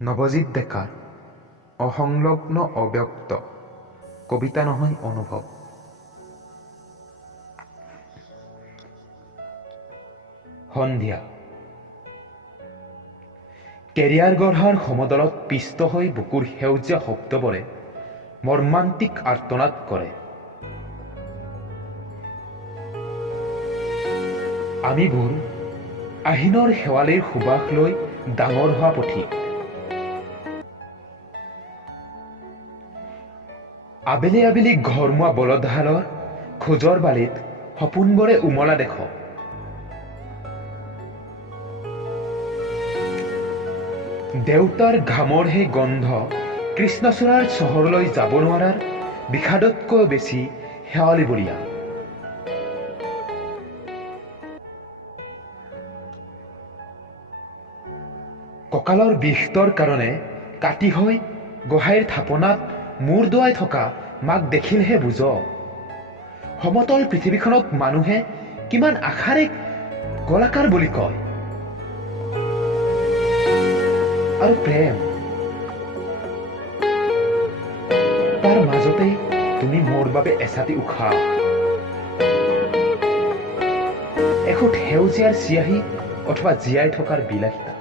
নৱজিৎ ডেকাৰ অসংলগ্ন অব্যক্ত কবিতা নহয় অনুভৱ। সন্ধিয়া কেৰিয়াৰ গঢ়াৰ সমদলত পিষ্ট হৈ বুকুৰ সেউজীয়া শব্দবোৰে মৰ্মান্তিক আৰ্তনাদ কৰে। আমিবোৰ আহিনৰ শেৱালিৰ সুবাস লৈ ডাঙৰ হোৱা পথিক। আবেলি আবেলি ঘৰমুৱা বলদহালৰ খোজৰ বালিত সপোনবোৰে উমলা দেখ। দেউতাৰ ঘামৰ সেই গন্ধ কৃষ্ণচূড়াৰ চহৰলৈ যাব নোৱাৰাৰ বিষাদতকৈ বেছি শেৱালিবৰীয়া। কঁকালৰ বিষটোৰ কাৰণে কাটি হৈ গোহাঁইৰ থাপনাত মূৰ দোৱাই থকা মাক দেখিলেহে বুজ সমতল পৃথিৱীখনক মানুহে কিমান আশাৰে গোলাকাৰ বুলি কয়। আৰু প্ৰেম, তাৰ মাজতেই তুমি মোৰ বাবে এছাতি উশাহ, এখুট সেউজীয়াৰ চিয়াহী অথবা জীয়াই থকাৰ বিলাসিতা।